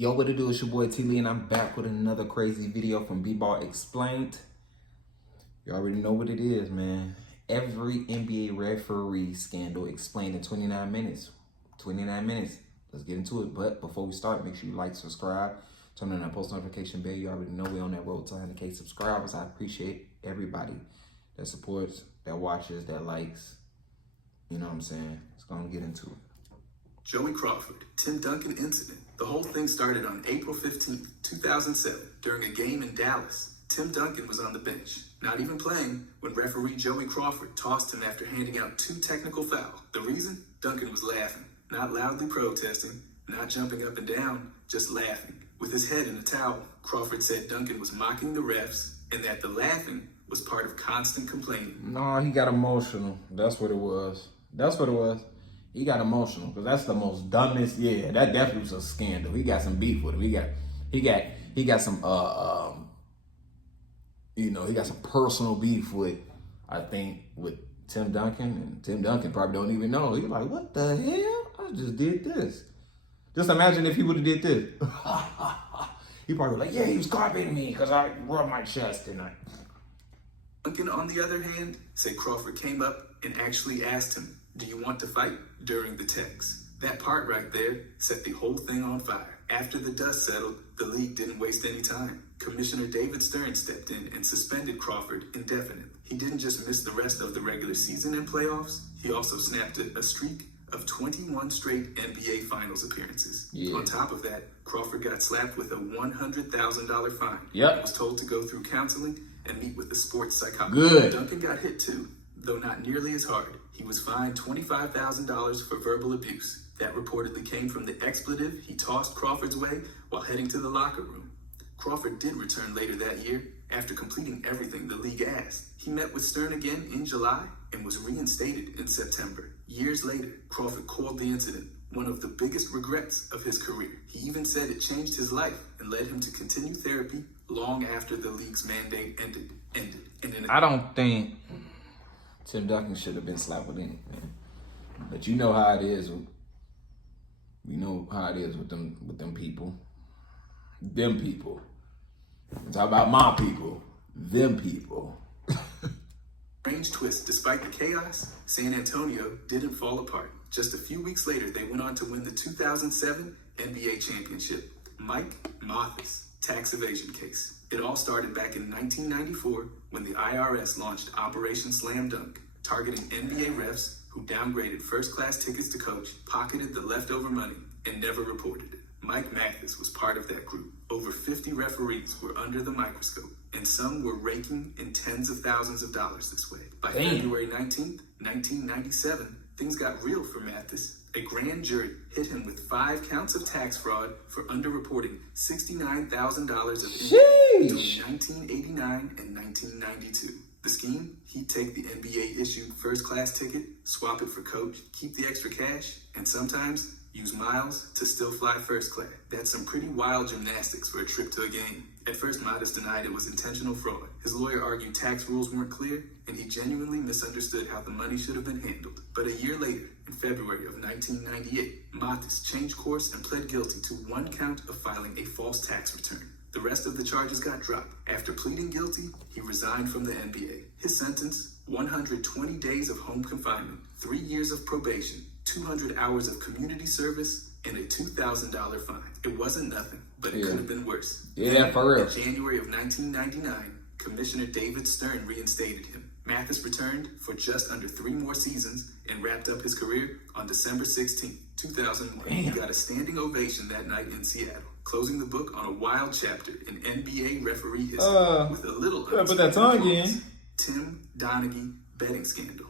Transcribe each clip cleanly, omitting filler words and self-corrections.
Yo, what it do? It's your boy T-Lee, and I'm back with another crazy video from B-Ball Explained. You already know what it is, man. Every NBA referee scandal explained in 29 minutes. 29 minutes. Let's get into it. But before we start, make sure you like, subscribe, turn on that post notification bell. You already know we're on that road to 100K subscribers. I appreciate everybody that supports, that watches, that likes. You know what I'm saying? Let's go and get into it. Joey Crawford, Tim Duncan incident. The whole thing started on April 15th, 2007, during a game in Dallas. Tim Duncan was on the bench, not even playing, when referee Joey Crawford tossed him after handing out 2 technical fouls. The reason? Duncan was laughing, not loudly protesting, not jumping up and down, just laughing. With his head in a towel, Crawford said Duncan was mocking the refs and that the laughing was part of constant complaining. No, he got emotional. That's what it was. That's what it was. He got emotional because that's the most dumbest. Yeah, that definitely was a scandal. He got some beef with him. He got some he got some personal beef with, I think, with Tim Duncan, and Tim Duncan probably don't even know. He's like, what the hell? I just did this. Just imagine if he would have did this. He probably was like, yeah, he was copying me because I rubbed my chest tonight. Duncan, on the other hand, said Crawford came up and actually asked him, do you want to fight, during the text. That part right there set the whole thing on fire. After the dust settled, the league didn't waste any time. Commissioner David Stern stepped in and suspended Crawford indefinitely. He didn't just miss the rest of the regular season and playoffs, he also snapped a streak of 21 straight NBA Finals appearances. Yeah. On top of that, Crawford got slapped with a $100,000 fine. Yep. And was told to go through counseling and meet with a sports psychologist. Good. Duncan got hit too, though not nearly as hard. He was fined $25,000 for verbal abuse. That reportedly came from the expletive he tossed Crawford's way while heading to the locker room. Crawford did return later that year after completing everything the league asked. He met with Stern again in July and was reinstated in September. Years later, Crawford called the incident one of the biggest regrets of his career. He even said it changed his life and led him to continue therapy long after the league's mandate ended. I don't think Tim Duncan should have been slapped with him, man. But you know how it is. We know how it is with them people. Them people. I'm talking about my people. Them people. Strange twist. Despite the chaos, San Antonio didn't fall apart. Just a few weeks later, they went on to win the 2007 NBA championship. Mike Mathis, tax evasion case. It all started back in 1994 when the IRS launched Operation Slam Dunk, targeting NBA refs who downgraded first-class tickets to coach, pocketed the leftover money, and never reported it. Mike Mathis was part of that group. Over 50 referees were under the microscope, and some were raking in tens of thousands of dollars this way. By February 19th, 1997, things got real for Mathis. A grand jury hit him with 5 counts of tax fraud for underreporting $69,000 of income between 1989 and 1992. The scheme? He'd take the NBA-issued first-class ticket, swap it for coach, keep the extra cash, and sometimes use miles to still fly first class. That's some pretty wild gymnastics for a trip to a game. At first, Mathis denied it was intentional fraud. His lawyer argued tax rules weren't clear, and he genuinely misunderstood how the money should have been handled. But a year later, in February of 1998, Mathis changed course and pled guilty to 1 count of filing a false tax return. The rest of the charges got dropped. After pleading guilty, he resigned from the NBA. His sentence, 120 days of home confinement, 3 years of probation, 200 hours of community service, and a $2,000 fine. It wasn't nothing, but it could have been worse. Yeah, for real. In January of 1999, Commissioner David Stern reinstated him. Mathis returned for just under 3 more seasons and wrapped up his career on December 16, 2001. Damn. He got a standing ovation that night in Seattle, closing the book on a wild chapter in NBA referee history with a little put that tongue in. Tim Donaghy betting scandal.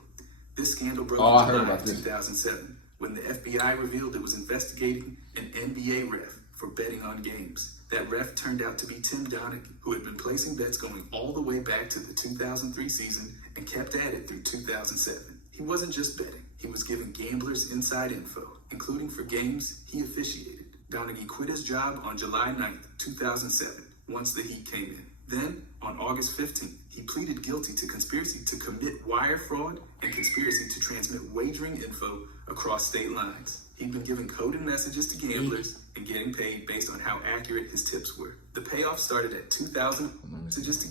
This scandal broke in July of 2007 when the FBI revealed it was investigating an NBA ref for betting on games. That ref turned out to be Tim Donaghy, who had been placing bets going all the way back to the 2003 season and kept at it through 2007. He wasn't just betting, he was giving gamblers inside info, including for games he officiated. Donaghy quit his job on July 9th, 2007, once the heat came in. Then, on August 15th, he pleaded guilty to conspiracy to commit wire fraud and conspiracy to transmit wagering info across state lines. He'd been giving coded messages to gamblers and getting paid based on how accurate his tips were. The payoff started at $2,000 to just...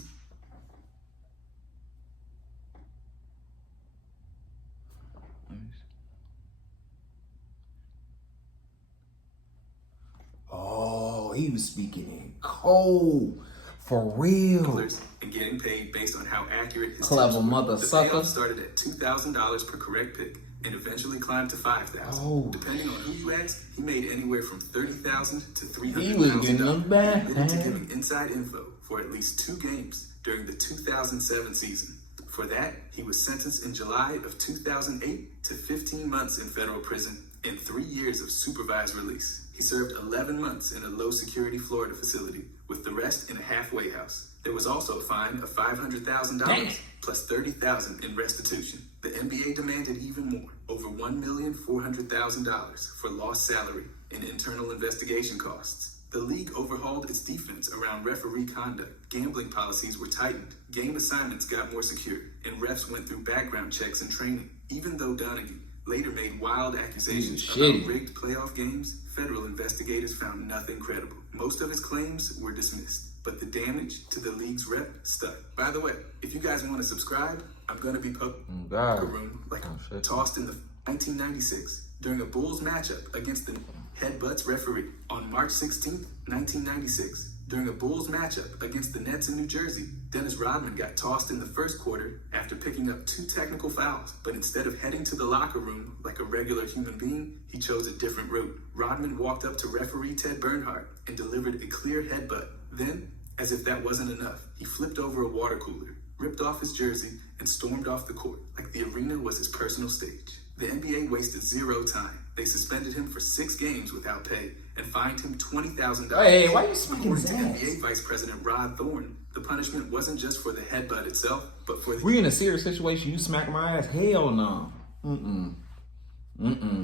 Oh, he was speaking in code. For real. And getting paid based on how accurate his clever tips were. mother The sucker. payoff started at $2,000 per correct pick and eventually climbed to $5,000. Oh. Depending on who you ask, he made anywhere from $30,000 to $300,000. He was getting them back. Admitted to giving inside info for at least 2 games during the 2007 season. For that, he was sentenced in July of 2008 to 15 months in federal prison and 3 years of supervised release. He served 11 months in a low-security Florida facility, with the rest in a halfway house. There was also a fine of $500,000 plus $30,000 in restitution. The NBA demanded even more, over $1,400,000 for lost salary and internal investigation costs. The league overhauled its defense around referee conduct. Gambling policies were tightened, game assignments got more secure, and refs went through background checks and training. Even though Donaghy later made wild accusations about rigged playoff games, federal investigators found nothing credible. Most of his claims were dismissed, but the damage to the league's rep stuck. By the way, if you guys want to subscribe, I'm going to be tossed in the 1996 during a Bulls matchup against the Headbutts referee. On March 16th, 1996, during a Bulls matchup against the Nets in New Jersey, Dennis Rodman got tossed in the first quarter after picking up 2 technical fouls. But instead of heading to the locker room like a regular human being, he chose a different route. Rodman walked up to referee Ted Bernhardt and delivered a clear headbutt. Then, as if that wasn't enough, he flipped over a water cooler, ripped off his jersey, and stormed off the court like the arena was his personal stage. The NBA wasted 0 time. They suspended him for 6 games without pay and fined him $20,000. Hey, why are you speaking According to that? NBA Vice President Rod Thorne, the punishment wasn't just for the headbutt itself, but for the... We in a serious situation. You smack my ass? Hell no.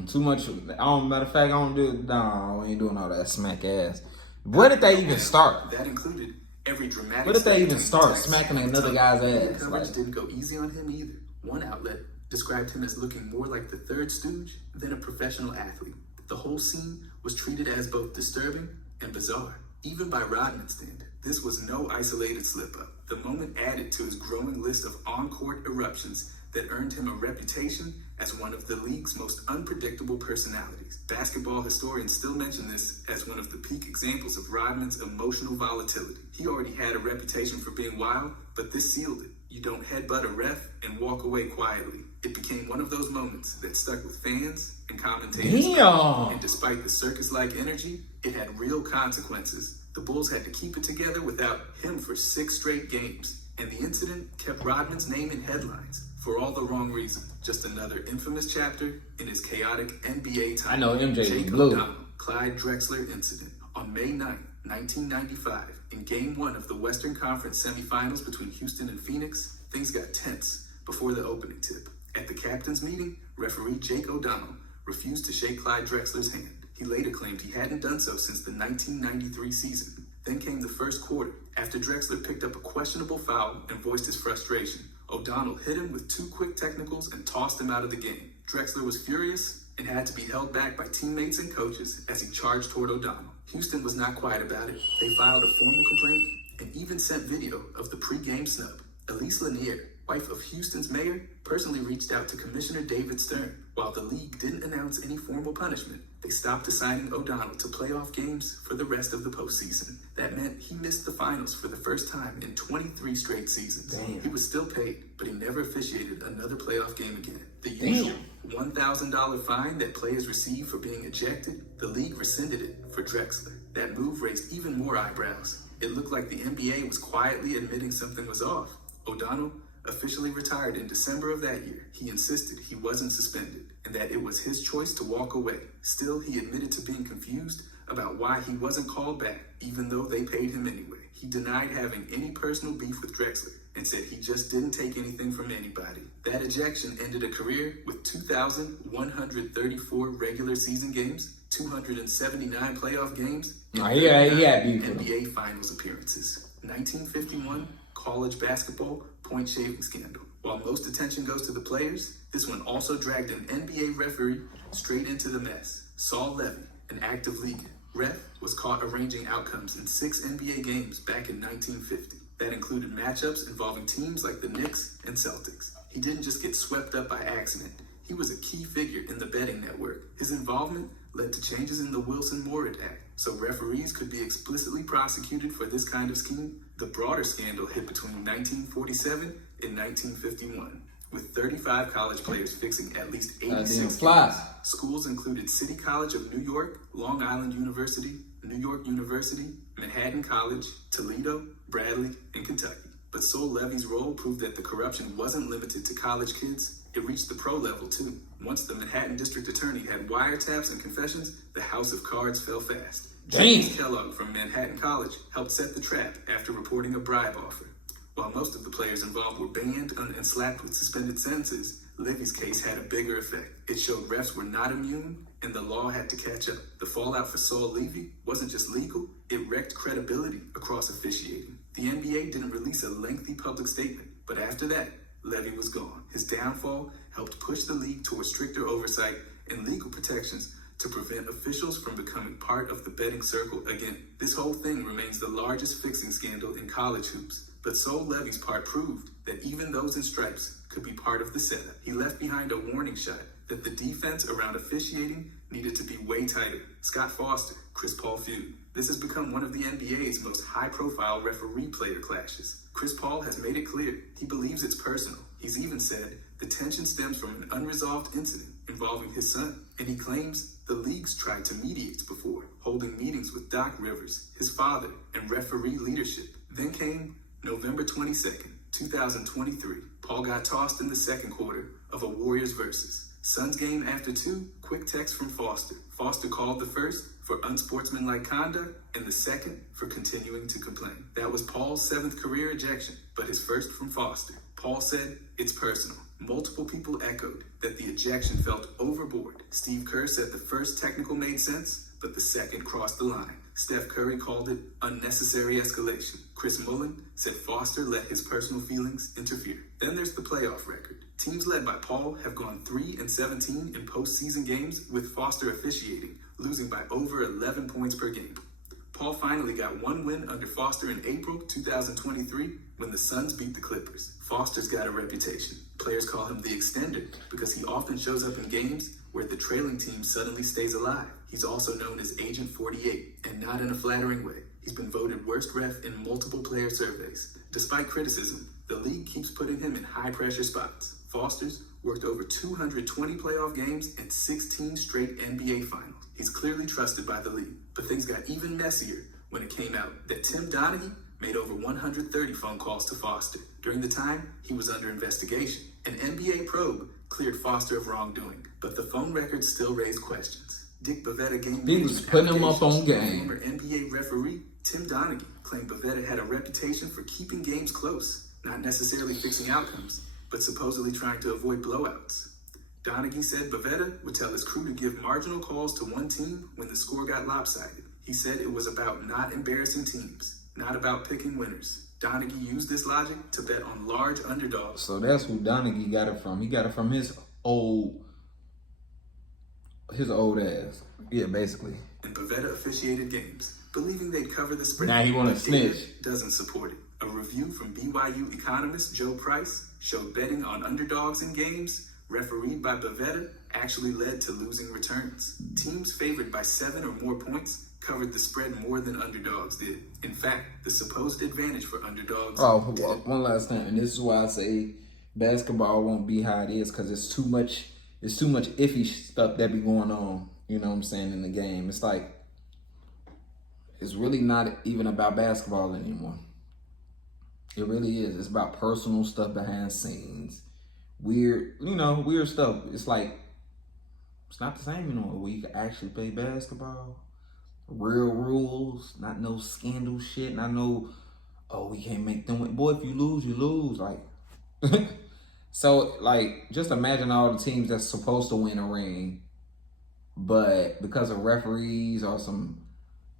Too much. Matter of fact, I don't do it. No, I ain't doing all that smack ass. Where did they even start? That included every dramatic... Where did they even start smacking another guy's ass? Coverage didn't go easy on him either. One outlet described him as looking more like the third stooge than a professional athlete. The whole scene was treated as both disturbing and bizarre. Even by Rodman's standard, this was no isolated slip-up. The moment added to his growing list of on-court eruptions that earned him a reputation as one of the league's most unpredictable personalities. Basketball historians still mention this as one of the peak examples of Rodman's emotional volatility. He already had a reputation for being wild, but this sealed it. You don't headbutt a ref and walk away quietly. It became one of those moments that stuck with fans and commentators. And despite the circus-like energy, it had real consequences. The Bulls had to keep it together without him for 6 straight games. And the incident kept Rodman's name in headlines for all the wrong reasons. Just another infamous chapter in his chaotic NBA time. I know MJ Jake blue. O'Donnell, Clyde Drexler incident. On May 9th, 1995, in Game 1 of the Western Conference semifinals between Houston and Phoenix, things got tense before the opening tip. At the captain's meeting, referee Jake O'Donnell refused to shake Clyde Drexler's hand. He later claimed he hadn't done so since the 1993 season. Then came the first quarter. After Drexler picked up a questionable foul and voiced his frustration, O'Donnell hit him with 2 quick technicals and tossed him out of the game. Drexler was furious and had to be held back by teammates and coaches as he charged toward O'Donnell. Houston was not quiet about it. They filed a formal complaint and even sent video of the pre-game snub. Elise Lanier, wife of Houston's mayor, personally reached out to Commissioner David Stern. While the league didn't announce any formal punishment, they stopped assigning O'Donnell to playoff games for the rest of the postseason. That meant he missed the finals for the first time in 23 straight seasons. Damn. He was still paid, but he never officiated another playoff game again. The usual $1,000 fine that players receive for being ejected, the league rescinded it for Drexler. That move raised even more eyebrows. It looked like the NBA was quietly admitting something was off. O'Donnell officially retired in December of that year. He insisted he wasn't suspended and that it was his choice to walk away. Still, he admitted to being confused about why he wasn't called back, even though they paid him anyway. He denied having any personal beef with Drexler and said he just didn't take anything from anybody. That ejection ended a career with 2,134 regular season games, 279 playoff games, and he had beef with him. NBA Finals appearances. 1951 college basketball point shaving scandal. While most attention goes to the players, this one also dragged an NBA referee straight into the mess. Saul Levy, an active league ref, was caught arranging outcomes in 6 NBA games back in 1950. That included matchups involving teams like the Knicks and Celtics. He didn't just get swept up by accident. He was a key figure in the betting network. His involvement led to changes in the Wilson-Morritt Act, so referees could be explicitly prosecuted for this kind of scheme. The broader scandal hit between 1947 and 1951, with 35 college players fixing at least 86 games. Schools included City College of New York, Long Island University, New York University, Manhattan College, Toledo, Bradley, and Kentucky. But Sol Levy's role proved that the corruption wasn't limited to college kids. It reached the pro level too. Once the Manhattan District Attorney had wiretaps and confessions, the house of cards fell fast. James Kellogg from Manhattan College helped set the trap after reporting a bribe offer. While most of the players involved were banned and slapped with suspended sentences, Levy's case had a bigger effect. It showed refs were not immune, and the law had to catch up. The fallout for Sol Levy wasn't just legal, it wrecked credibility across officiating. The NBA didn't release a lengthy public statement, but after that, Levy was gone. His downfall helped push the league toward stricter oversight and legal protections to prevent officials from becoming part of the betting circle again. This whole thing remains the largest fixing scandal in college hoops, but Sol Levy's part proved that even those in stripes could be part of the setup. He left behind a warning shot that the defense around officiating needed to be way tighter. Scott Foster, Chris Paul feud. This has become one of the NBA's most high-profile referee-player clashes. Chris Paul has made it clear he believes it's personal. He's even said the tension stems from an unresolved incident involving his son, and he claims the leagues tried to mediate before, holding meetings with Doc Rivers, his father, and referee leadership. Then came November 22nd, 2023. Paul got tossed in the second quarter of a Warriors versus. Suns game after 2, quick text from Foster. Foster called the first for unsportsmanlike conduct and the second for continuing to complain. That was Paul's 7th career ejection, but his first from Foster. Paul said, "It's personal." Multiple people echoed that the ejection felt overboard. Steve Kerr said the first technical made sense, but the second crossed the line. Steph Curry called it unnecessary escalation. Chris Mullin said Foster let his personal feelings interfere. Then there's the playoff record. Teams led by Paul have gone 3-17 in postseason games with Foster officiating, losing by over 11 points per game. Paul finally got one win under Foster in April 2023 when the Suns beat the Clippers. Foster's got a reputation. Players call him the extender because he often shows up in games where the trailing team suddenly stays alive. He's also known as Agent 48, and not in a flattering way. He's been voted worst ref in multiple player surveys. Despite criticism, the league keeps putting him in high-pressure spots. Foster's worked over 220 playoff games and 16 straight NBA finals. He's clearly trusted by the league. But things got even messier when it came out that Tim Donaghy made over 130 phone calls to Foster. During the time, he was under investigation. An NBA probe cleared Foster of wrongdoing, but the phone records still raised questions. Dick Bavetta game he was putting him up on game. Former NBA referee Tim Donaghy claimed Bavetta had a reputation for keeping games close, not necessarily fixing outcomes, but supposedly trying to avoid blowouts. Donaghy said Bavetta would tell his crew to give marginal calls to one team when the score got lopsided. He said it was about not embarrassing teams, not about picking winners. Donaghy used this logic to bet on large underdogs. So that's who Donaghy got it from. He got it from his old ass. Yeah, basically. And Bavetta officiated games, believing they'd cover the spread. Now he want to snitch. Doesn't support it. A review from BYU economist Joe Price showed betting on underdogs in games refereed by Bavetta actually led to losing returns. Teams favored by 7 or more points covered the spread more than underdogs did. In fact, the supposed advantage for underdogs one last time, and this is why I say basketball won't be how it is, because it's too much iffy stuff that be going on, you know what I'm saying, in the game. It's like, it's really not even about basketball anymore. It really is. It's about personal stuff behind scenes. Weird stuff. It's like, it's not the same anymore. Where you can actually play basketball. Real rules, not no scandal shit, not no, oh, we can't make them win. Boy, if you lose, you lose. Like, so, like, just imagine all the teams that's supposed to win a ring, but because of referees or some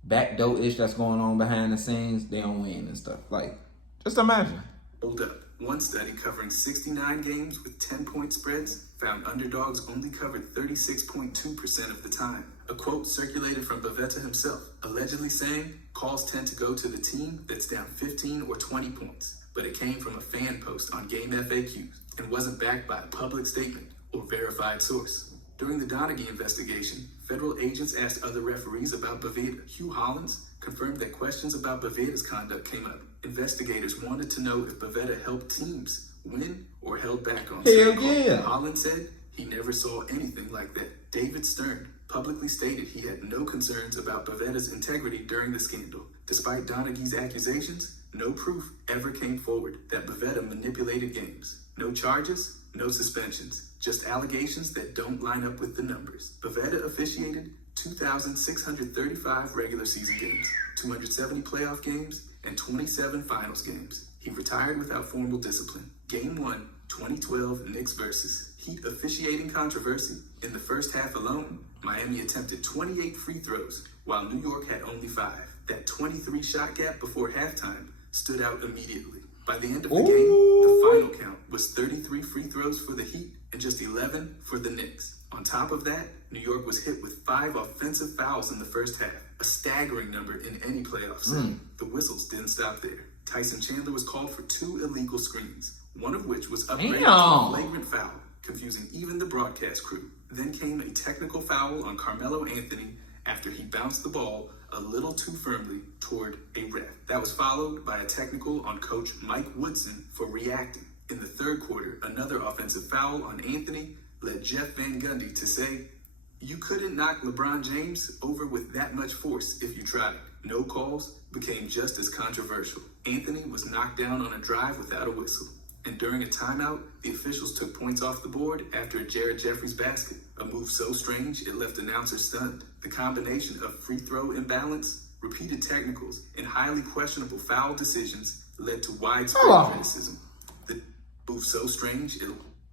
backdoor-ish that's going on behind the scenes, they don't win and stuff. Like, just imagine. Hold up. One study covering 69 games with 10-point spreads found underdogs only covered 36.2% of the time. A quote circulated from Bavetta himself, allegedly saying, calls tend to go to the team that's down 15 or 20 points. But it came from a fan post on Game FAQs and wasn't backed by a public statement or verified source. During the Donaghy investigation, federal agents asked other referees about Bavetta. Hugh Hollins confirmed that questions about Bavetta's conduct came up. Investigators wanted to know if Bavetta helped teams win or held back on Hell calls. yeah. Hollins said he never saw anything like that. David Stern publicly stated he had no concerns about Bavetta's integrity during the scandal. Despite Donaghy's accusations, no proof ever came forward that Bavetta manipulated games. No charges, no suspensions, just allegations that don't line up with the numbers. Bavetta officiated 2,635 regular season games, 270 playoff games, and 27 finals games. He retired without formal discipline. Game 1, 2012 Knicks versus Heat officiating controversy. In the first half alone, Miami attempted 28 free throws, while New York had only 5. That 23 shot gap before halftime stood out immediately. By the end of the game, the final count was 33 free throws for the Heat and just 11 for the Knicks. On top of that, New York was hit with 5 offensive fouls in the first half, a staggering number in any playoff setting. The whistles didn't stop there. Tyson Chandler was called for 2 illegal screens, one of which was upgraded to a flagrant foul, confusing even the broadcast crew. Then came a technical foul on Carmelo Anthony after he bounced the ball a little too firmly toward a ref. That was followed by a technical on coach Mike Woodson for reacting. In the third quarter, another offensive foul on Anthony led Jeff Van Gundy to say, "You couldn't knock LeBron James over with that much force if you tried." No calls became just as controversial. Anthony was knocked down on a drive without a whistle. And during a timeout, the officials took points off the board after a Jared Jeffries basket, a move so strange it left announcers stunned. The combination of free throw imbalance, repeated technicals, and highly questionable foul decisions led to widespread criticism. The move so strange,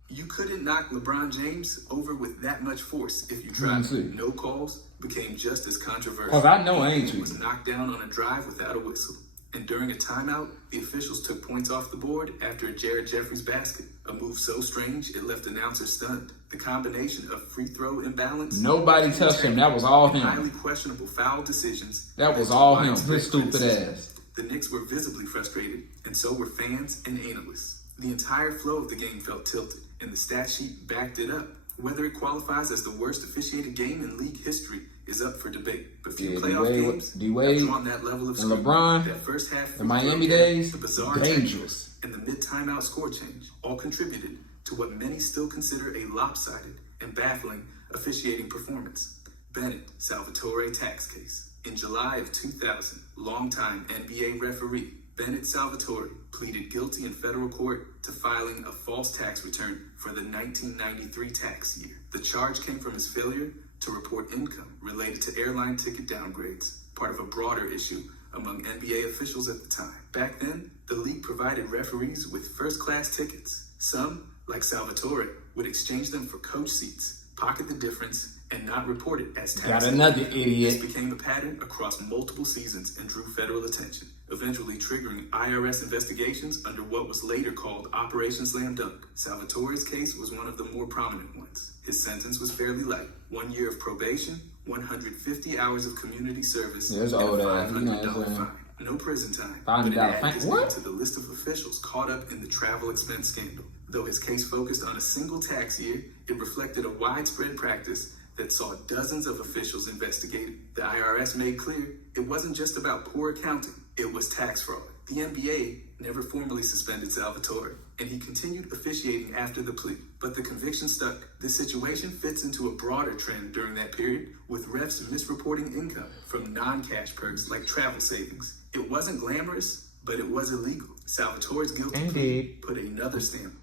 you couldn't knock LeBron James over with that much force if you tried. No calls became just as controversial. Cause I know I ain't was knocked down on a drive without a whistle. And during a timeout, the officials took points off the board after a Jared Jeffries basket, a move so strange it left announcers stunned. The combination of free throw imbalance, nobody touched him. That was all him. Highly questionable foul decisions. That was all him. His stupid ass. The Knicks were visibly frustrated, and so were fans and analysts. The entire flow of the game felt tilted, and the stat sheet backed it up. Whether it qualifies as the worst officiated game in league history is up for debate. But few playoff games have drawn that level of scrutiny. LeBron, that first half the Miami days, the bizarre dangerous, and the mid-timeout score change all contributed to what many still consider a lopsided and baffling officiating performance. Bennett Salvatore tax case. In July of 2000, longtime NBA referee Bennett Salvatore pleaded guilty in federal court to filing a false tax return for the 1993 tax year. The charge came from his failure to report income related to airline ticket downgrades, part of a broader issue among NBA officials at the time. Back then, the league provided referees with first-class tickets. Some, like Salvatore, would exchange them for coach seats, pocket the difference, and not report it as tax. Got another idiot. This became a pattern across multiple seasons and drew federal attention, eventually triggering IRS investigations under what was later called Operation Slam Dunk. Salvatore's case was one of the more prominent ones. His sentence was fairly light: 1 year of probation, 150 hours of community service, and a $500 fine. No prison time, but it added his name to the list of officials caught up in the travel expense scandal. Though his case focused on a single tax year, it reflected a widespread practice that saw dozens of officials investigated. The IRS made clear it wasn't just about poor accounting, it was tax fraud. The NBA never formally suspended Salvatore, and he continued officiating after the plea. But the conviction stuck. This situation fits into a broader trend during that period, with refs misreporting income from non-cash perks like travel savings. It wasn't glamorous, but it was illegal. Salvatore's guilty plea put another stamp.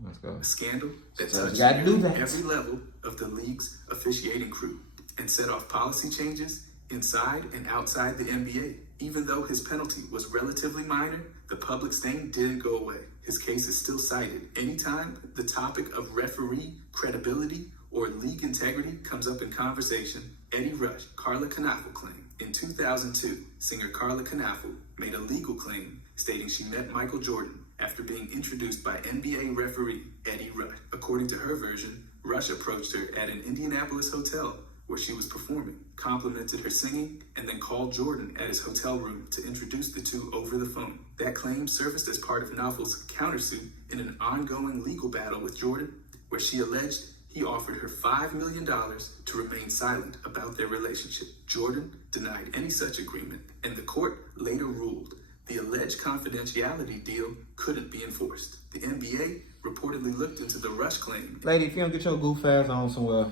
Let's go. A scandal that touched every level of the league's officiating crew and set off policy changes inside and outside the NBA. Even though his penalty was relatively minor, the public stain didn't go away. His case is still cited anytime the topic of referee credibility or league integrity comes up in conversation, Eddie Rush, Carla Knaufel claim. In 2002, singer Carla Knaufel made a legal claim stating she met Michael Jordan after being introduced by NBA referee Eddie Rush. According to her version, Rush approached her at an Indianapolis hotel where she was performing, complimented her singing, and then called Jordan at his hotel room to introduce the two over the phone. That claim surfaced as part of Knaufel's countersuit in an ongoing legal battle with Jordan, where she alleged he offered her $5 million to remain silent about their relationship. Jordan denied any such agreement, and the court later ruled the alleged confidentiality deal couldn't be enforced. The NBA reportedly looked into the Rush claim. Lady, if you don't get your goof ass on somewhere,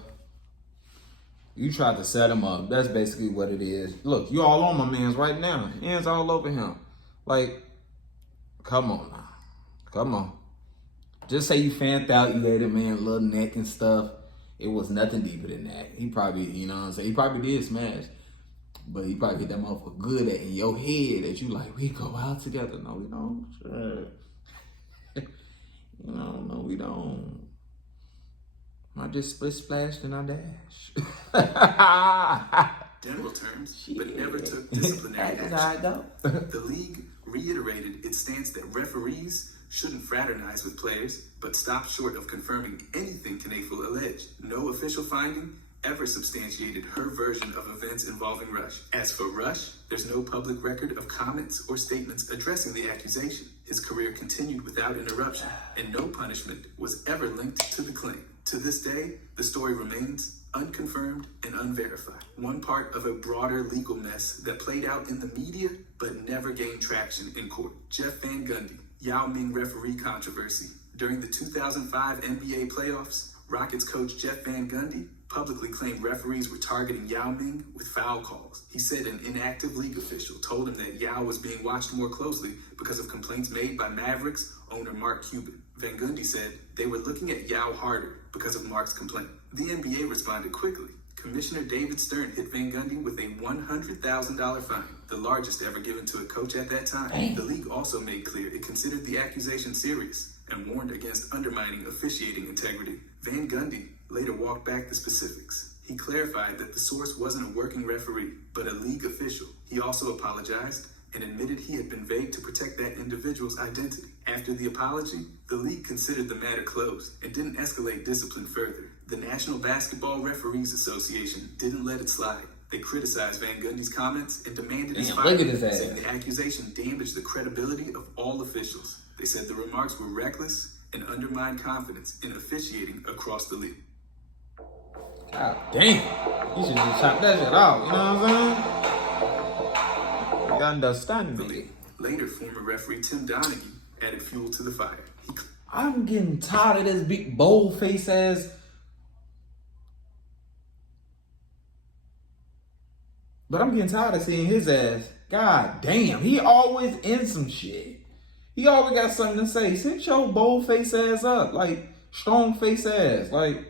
you tried to set him up. That's basically what it is. Look, you all on my man's right now. Hands all over him. Like, come on now. Come on. Just say you fanned out, you gave that man a little neck and stuff. It was nothing deeper than that. He probably, you know what I'm saying? He probably did smash. But he probably hit that motherfucker good at in your head that you like, we go out together. No, we don't. No, we don't. I just split splashed and I dash. General terms, but never took disciplinary action. That's how I go. The league reiterated its stance that referees shouldn't fraternize with players, but stopped short of confirming anything Knaufel alleged. No official finding ever substantiated her version of events involving Rush. As for Rush, there's no public record of comments or statements addressing the accusation. His career continued without interruption, and no punishment was ever linked to the claim. To this day, the story remains unconfirmed and unverified. One part of a broader legal mess that played out in the media but never gained traction in court. Jeff Van Gundy, Yao Ming referee controversy. During the 2005 NBA playoffs, Rockets coach Jeff Van Gundy publicly claimed referees were targeting Yao Ming with foul calls. He said an inactive league official told him that Yao was being watched more closely because of complaints made by Mavericks owner Mark Cuban. Van Gundy said they were looking at Yao harder because of Mark's complaint. The NBA responded quickly. Commissioner David Stern hit Van Gundy with a $100,000 fine, the largest ever given to a coach at that time. Dang. The league also made clear it considered the accusation serious and warned against undermining officiating integrity. Van Gundy later walked back the specifics. He clarified that the source wasn't a working referee, but a league official. He also apologized and admitted he had been vague to protect that individual's identity. After the apology, the league considered the matter closed and didn't escalate discipline further. The National Basketball Referees Association didn't let it slide. They criticized Van Gundy's comments and demanded his firing, saying the accusation damaged the credibility of all officials. They said the remarks were reckless and undermined confidence in officiating across the league. God damn. You should just chop that shit off, you know what I'm saying? You understand me. Later, former referee Tim Donaghy added fuel to the fire. I'm getting tired of this big bold face ass. But I'm getting tired of seeing his ass. God damn, he always in some shit. He always got something to say. Sit your bold face ass up. Like, strong face ass. Like,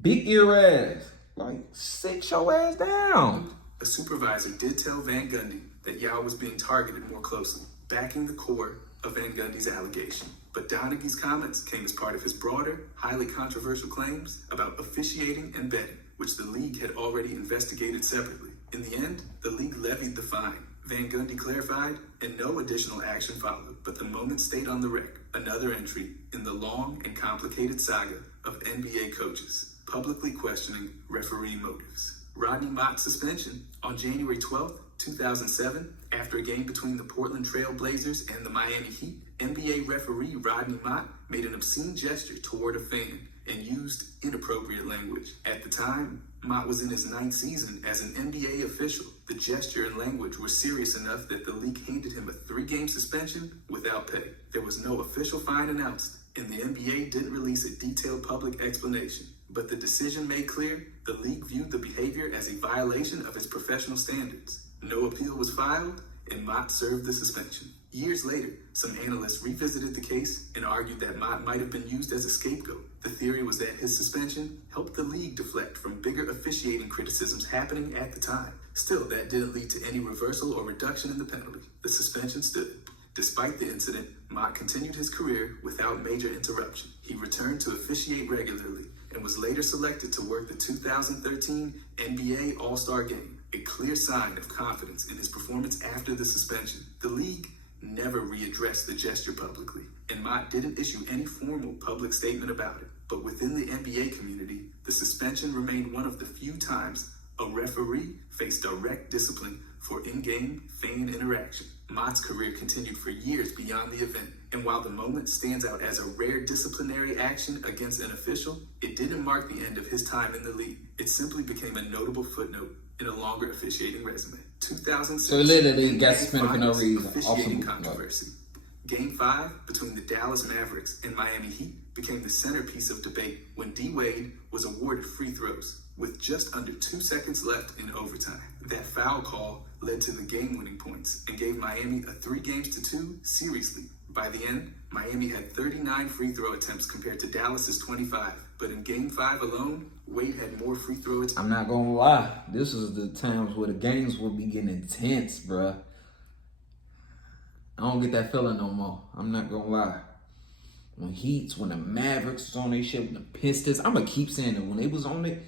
big ear ass. Like, sit your ass down. A supervisor did tell Van Gundy that Yao was being targeted more closely, backing the core of Van Gundy's allegation. But Donaghy's comments came as part of his broader, highly controversial claims about officiating and betting, which the league had already investigated separately. In the end, the league levied the fine. Van Gundy clarified, and no additional action followed, but the moment stayed on the record. Another entry in the long and complicated saga of NBA coaches publicly questioning referee motives. Rodney Mott's suspension on January 12, 2007, after a game between the Portland Trail Blazers and the Miami Heat, NBA referee Rodney Mott made an obscene gesture toward a fan and used inappropriate language. At the time, Mott was in his 9th season as an NBA official. The gesture and language were serious enough that the league handed him a 3-game suspension without pay. There was no official fine announced, and the NBA didn't release a detailed public explanation. But the decision made clear the league viewed the behavior as a violation of its professional standards. No appeal was filed, and Mott served the suspension. Years later, some analysts revisited the case and argued that Mott might have been used as a scapegoat. The theory was that his suspension helped the league deflect from bigger officiating criticisms happening at the time. Still, that didn't lead to any reversal or reduction in the penalty. The suspension stood. Despite the incident, Mott continued his career without major interruption. He returned to officiate regularly, and was later selected to work the 2013 NBA All-Star Game, a clear sign of confidence in his performance after the suspension. The league never readdressed the gesture publicly, and Mott didn't issue any formal public statement about it. But within the NBA community, the suspension remained one of the few times a referee faced direct discipline for in-game fan interaction. Mott's career continued for years beyond the event, and while the moment stands out as a rare disciplinary action against an official, it didn't mark the end of his time in the league. It simply became a notable footnote in a longer officiating resume. 2006. So he literally got suspended for no reason. Officiating controversy. Game 5 between the Dallas Mavericks and Miami Heat became the centerpiece of debate when D. Wade was awarded free throws with just under 2 seconds left in overtime. That foul call led to the game-winning points and gave Miami a 3-2 series lead. By the end, Miami had 39 free throw attempts compared to Dallas's 25. But in Game 5 alone, Wade had more free throw attempts. I'm not gonna lie. This is the times where the games will be getting intense, bruh. I don't get that feeling no more. I'm not gonna lie. When the Mavericks was on their shit, when the Pistons, I'm gonna keep saying it. When they was on it,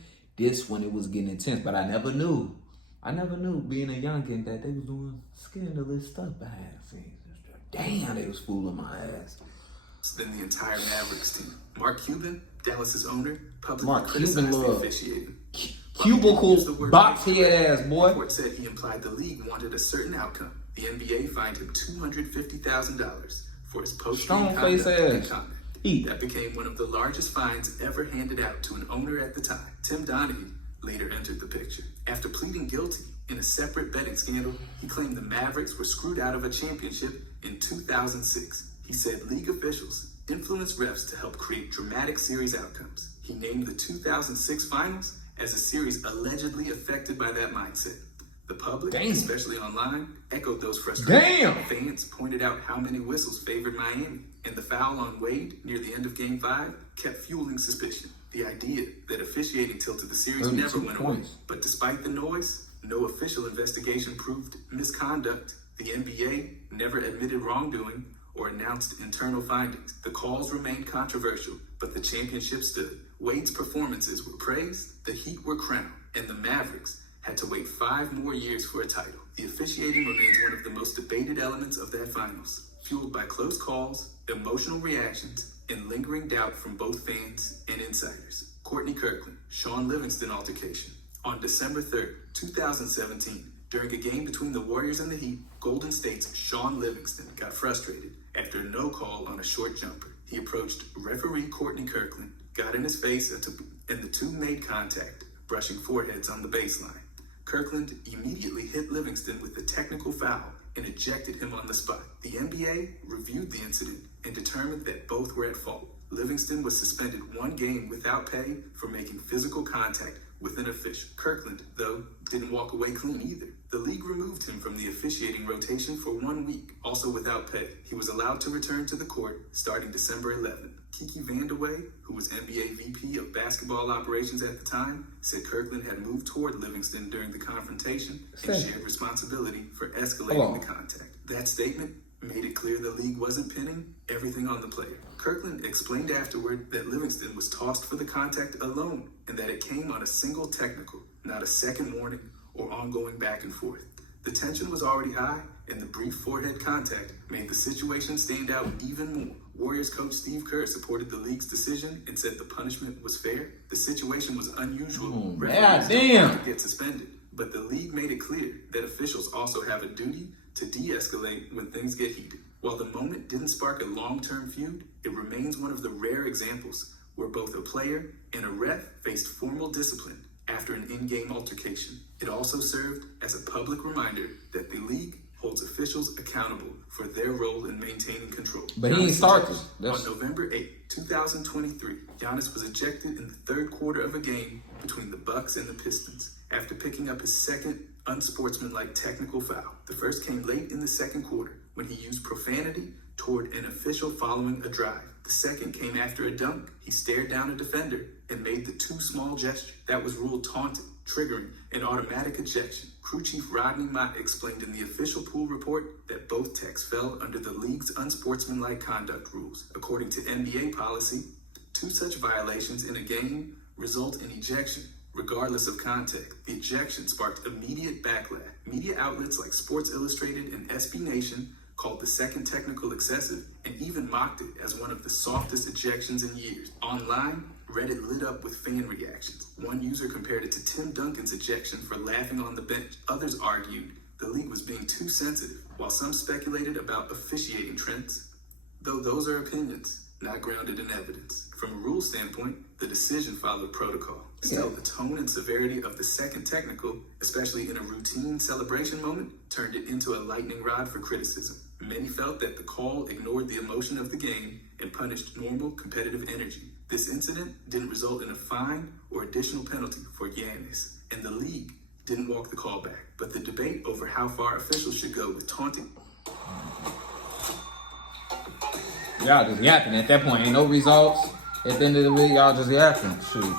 when it was getting intense. But I never knew being a youngin' that they was doing scandalous stuff behind the scenes. Damn, they was fooling my ass. Than the entire Mavericks team. Mark Cuban, Dallas's owner, publicly criticized the officiating. Cubicle box head ass boy. The report said he implied the league wanted a certain outcome. The NBA fined him $250,000 for his post-game conduct and comment. That became one of the largest fines ever handed out to an owner at the time. Tim Donaghy later entered the picture. After pleading guilty in a separate betting scandal, he claimed the Mavericks were screwed out of a championship in 2006. He said league officials influenced refs to help create dramatic series outcomes. He named the 2006 finals as a series allegedly affected by that mindset. The public, especially online, echoed those frustrations. Fans pointed out how many whistles favored Miami, and the foul on Wade near the end of Game 5 kept fueling suspicion. The idea that officiating tilted the series never went away. But despite the noise, no official investigation proved misconduct. The NBA never admitted wrongdoing or announced internal findings. The calls remained controversial, but the championship stood. Wade's performances were praised, the Heat were crowned, and the Mavericks had to wait 5 more years for a title. The officiating remains one of the most debated elements of that finals, fueled by close calls, emotional reactions, and lingering doubt from both fans and insiders. Courtney Kirkland, Sean Livingston altercation. On December 3rd, 2017, during a game between the Warriors and the Heat, Golden State's Sean Livingston got frustrated after a no call on a short jumper. He approached referee Courtney Kirkland, got in his face, and the two made contact, brushing foreheads on the baseline. Kirkland immediately hit Livingston with a technical foul and ejected him on the spot. The NBA reviewed the incident and determined that both were at fault. Livingston was suspended 1 game without pay for making physical contact with an official. Kirkland, though, didn't walk away clean either. The league removed him from the officiating rotation for 1 week, also without pay. He was allowed to return to the court starting December 11th. Kiki Vandeweghe, who was NBA VP of basketball operations at the time, said Kirkland had moved toward Livingston during the confrontation and shared responsibility for escalating the contact. That statement made it clear the league wasn't pinning everything on the player. Kirkland explained afterward that Livingston was tossed for the contact alone and that it came on a single technical, not a second warning or ongoing back and forth. The tension was already high, and the brief forehead contact made the situation stand out even more. Warriors coach Steve Kerr supported the league's decision and said the punishment was fair. The situation was unusual. Referees don't have to get suspended, but the league made it clear that officials also have a duty to de-escalate when things get heated. While the moment didn't spark a long-term feud, it remains one of the rare examples where both a player and a ref faced formal discipline after an in-game altercation. It also served as a public reminder that the league holds officials accountable for their role in maintaining control. But he ain't started. On November 8, 2023, Giannis was ejected in the 3rd quarter of a game between the Bucks and the Pistons after picking up his second unsportsmanlike technical foul. The first came late in the 2nd quarter when he used profanity toward an official following a drive. The second came after a dunk. He stared down a defender and made the too small gesture. That was ruled taunting, triggering an automatic ejection. Crew Chief Rodney Mott explained in the official pool report that both texts fell under the league's unsportsmanlike conduct rules. According to NBA policy, Two such violations in a game result in ejection, regardless of context. The ejection sparked immediate backlash. Media outlets like Sports Illustrated and SB Nation called the second technical excessive and even mocked it as one of the softest ejections in years. Online, Reddit lit up with fan reactions. One user compared it to Tim Duncan's ejection for laughing on the bench. Others argued the league was being too sensitive, while some speculated about officiating trends. Though those are opinions, not grounded in evidence. From a rule standpoint, the decision followed protocol. Still, the tone and severity of the second technical, especially in a routine celebration moment, turned it into a lightning rod for criticism. Many felt that the call ignored the emotion of the game and punished normal competitive energy. This incident didn't result in a fine or additional penalty for Giannis, and the league didn't walk the call back. But the debate over how far officials should go with taunting. Y'all just yapping at that point. Ain't no results. At the end of the week, y'all just yapping. Shoot.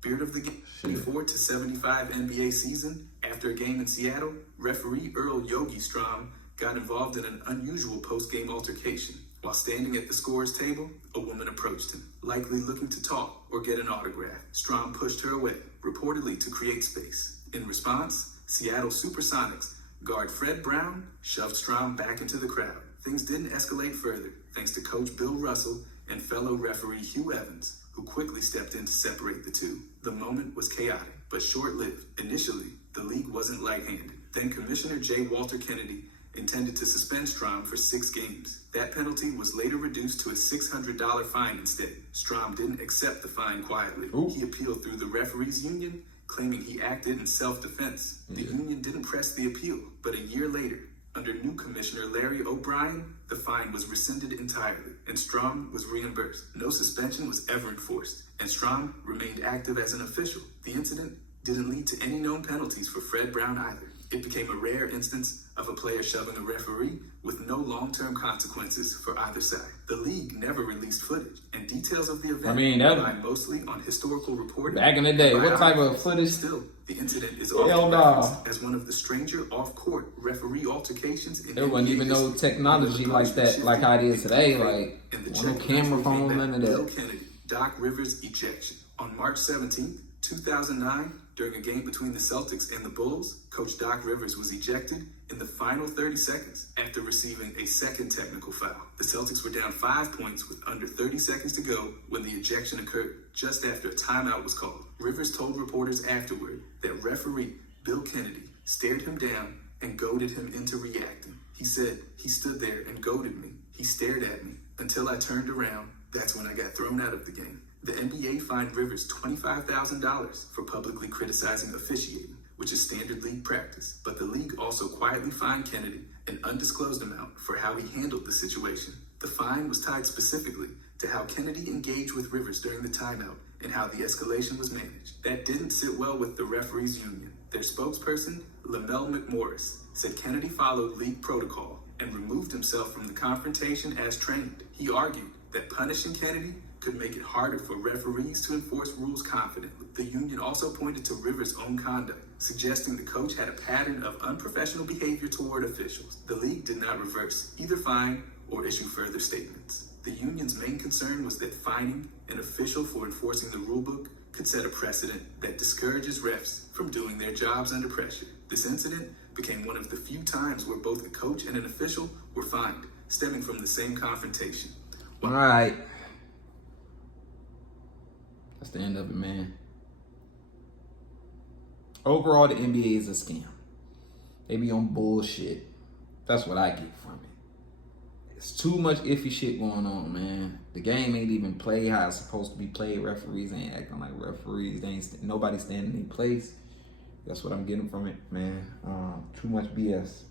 Beard of the game. 74 to 75 NBA season, after a game in Seattle, referee Earl Yogi Strom got involved in an unusual post-game altercation. While standing at the scorer's table, a woman approached him, likely looking to talk or get an autograph. Strom pushed her away, reportedly to create space. In response, Seattle Supersonics guard Fred Brown shoved Strom back into the crowd. Things didn't escalate further, thanks to Coach Bill Russell and fellow referee Hugh Evans, who quickly stepped in to separate the two. The moment was chaotic, but short-lived. Initially, the league wasn't light-handed. Then Commissioner J. Walter Kennedy intended to suspend Strom for 6 games. That penalty was later reduced to a $600 fine instead. Strom didn't accept the fine quietly. He appealed through the referees union, claiming he acted in self-defense. The union didn't press the appeal, but a year later, under new commissioner Larry O'Brien, the fine was rescinded entirely, and Strom was reimbursed. No suspension was ever enforced, and Strom remained active as an official. The incident didn't lead to any known penalties for Fred Brown either. It became a rare instance of a player shoving a referee with no long-term consequences for either side. The league never released footage, and details of the event rely mostly on historical reporting. Back in the day, what type of footage? Still, the incident is often referenced as one of the stranger off-court referee altercations. There wasn't even no technology like that, like how it is today. Like, no camera phone, none of that. Bill Kennedy, Doc Rivers ejection. On March 17th, 2009, during a game between the Celtics and the Bulls, Coach Doc Rivers was ejected in the final 30 seconds after receiving a second technical foul. The Celtics were down 5 points with under 30 seconds to go when the ejection occurred, just after a timeout was called. Rivers told reporters afterward that referee Bill Kennedy stared him down and goaded him into reacting. He said, "He stood there and goaded me. He stared at me until I turned around. That's when I got thrown out of the game." The NBA fined Rivers $25,000 for publicly criticizing officiating, which is standard league practice. But the league also quietly fined Kennedy an undisclosed amount for how he handled the situation. The fine was tied specifically to how Kennedy engaged with Rivers during the timeout and how the escalation was managed. That didn't sit well with the referees union. Their spokesperson, Lamell McMorris, said Kennedy followed league protocol and removed himself from the confrontation as trained. He argued that punishing Kennedy could make it harder for referees to enforce rules confidently. The union also pointed to Rivers' own conduct, suggesting the coach had a pattern of unprofessional behavior toward officials. The league did not reverse either fine or issue further statements. The union's main concern was that fining an official for enforcing the rulebook could set a precedent that discourages refs from doing their jobs under pressure. This incident became one of the few times where both a coach and an official were fined, stemming from the same confrontation. All right. That's the end of it, man. Overall, the NBA is a scam. They be on bullshit. That's what I get from it. It's too much iffy shit going on, man. The game ain't even played how it's supposed to be played. Referees ain't acting like referees. They ain't nobody standing in place. That's what I'm getting from it, man. Too much BS.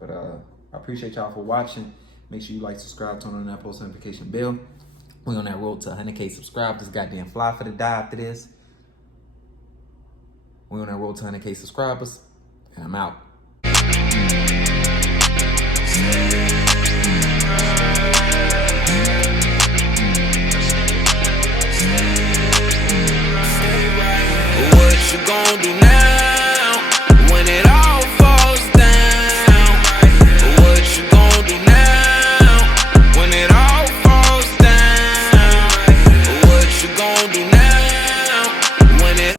But I appreciate y'all for watching. Make sure you like, subscribe, turn on that post notification bell. We on that road to 100K subscribers. Goddamn fly for the die after this. We on that road to 100K subscribers. And I'm out.